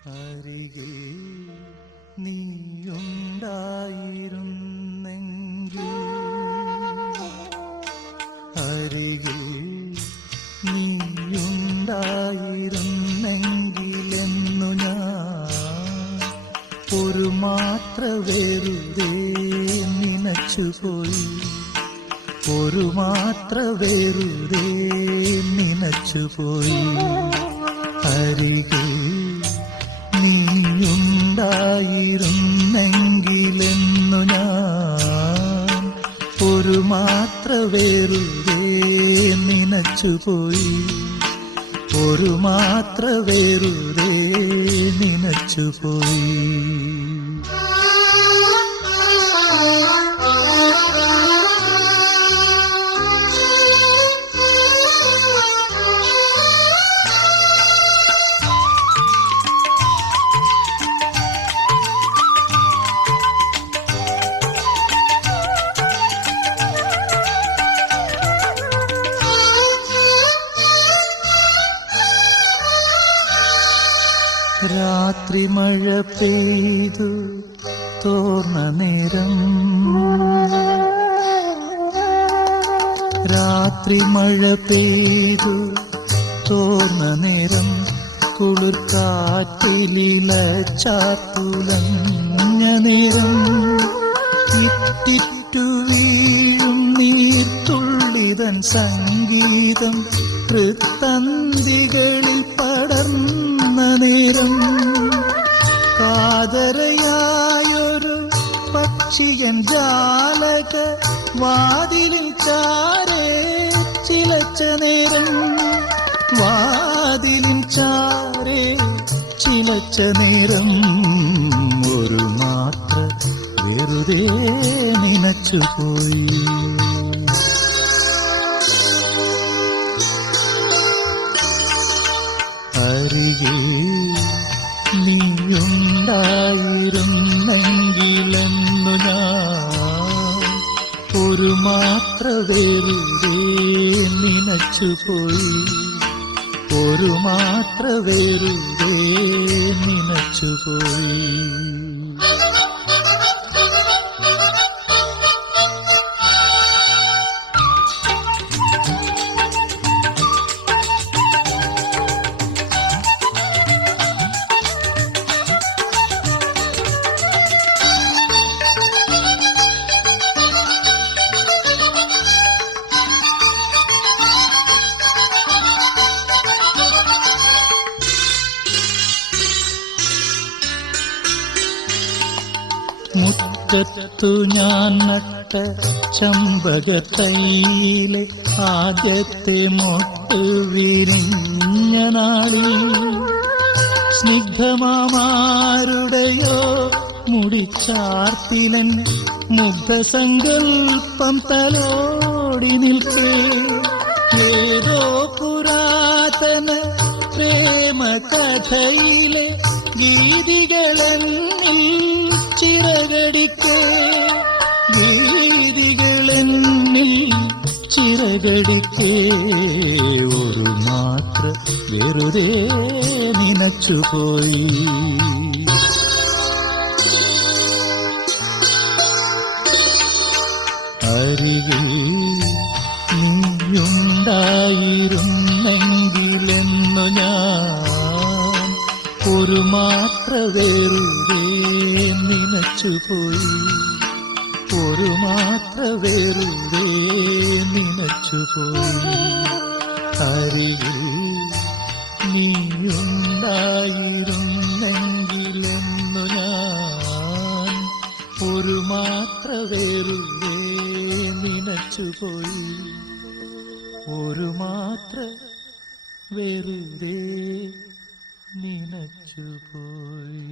അരികിൽ നീയുണ്ടായിരുന്നെങ്കിൽ, അരികിൽ നീയുണ്ടായിരുന്നെങ്കിലെന്നു ഞാൻ ഒരു മാത്ര വെറുതെ നനച്ചുപോയി, ഒരു മാത്ര വെറുതെ നനച്ചുപോയി. അരികിൽ നീയുണ്ടായിരുന്നെങ്കിലെന്നു ഞാൻ ഒരു മാത്ര വെറുതെ നനച്ചുപോയി, ഒരു മാത്ര വെറുതെ നനച്ചുപോയി. രാത്രി മഴ പെയ്തു തോർന്ന നേരം, രാത്രി മഴ പെയ്തു തോർന്ന നേരം, കുളിർക്കാറ്റിലില ചാത്തുലഞ്ഞ നേരം, ഇറ്റിറ്റു വീഴും നീർത്തുള്ളിതൻ സംഗീതം ഹൃത്തന്തികളിൽ പടർന്ന നേരം, കാതരയായൊരു പക്ഷിയൻ ജാലക വാതിലിൽ ചാരേ ചിലച്ച നേരം, വാതിലിൻ ചാരേ ചിലച്ച നേരം, ഒരു മാത്ര വെറുതെ നനച്ചുപോയി. അരികിൽ നീയുണ്ടായിരുന്നെങ്കിലെന്നു ഞാൻ ഒരു മാത്ര വെറുതെ നനച്ചുപോയി, ഒരു മാത്ര വെറുതെ നനച്ചുപോയി. മുറ്റത്തു ഞാൻ നട്ട ചമ്പകത്തൈയിലെ ആദ്യത്തെ മൊട്ട് വിരിഞ്ഞ നാളിൽ, സ്നിഗ്ധമാരുടെയോ മുടിച്ചാർത്തിലൻ മുഗ്ധസങ്കൽപ്പം തലോടി നിൽക്കേ, ഏതോ പുരാതന പ്രേമ കഥയിലെ ഗീതികളെന്നിൽ ചിറകടിക്കേ, ഗീതികളെന്നിൽ ചിറകടിക്കേ, ഒരു മാത്ര വെറുതെ നനച്ചുപോയി. അരികിൽ നീയുണ്ടായിരുന്നെങ്കിലെന്നു ഞാൻ ഒരു മാത്ര വെറുതെ നനച്ചുപോയി, ഒരു മാത്ര വെറുതെ നനച്ചുപോയി. അരികിൽ നീയുണ്ടായിരുന്നെങ്കിലെന്നു ഞാൻ ഒരു മാത്ര വെറുതെ നനച്ചുപോയി, ഒരു മാത്ര വെറുതെ നനച്ചുപോയി.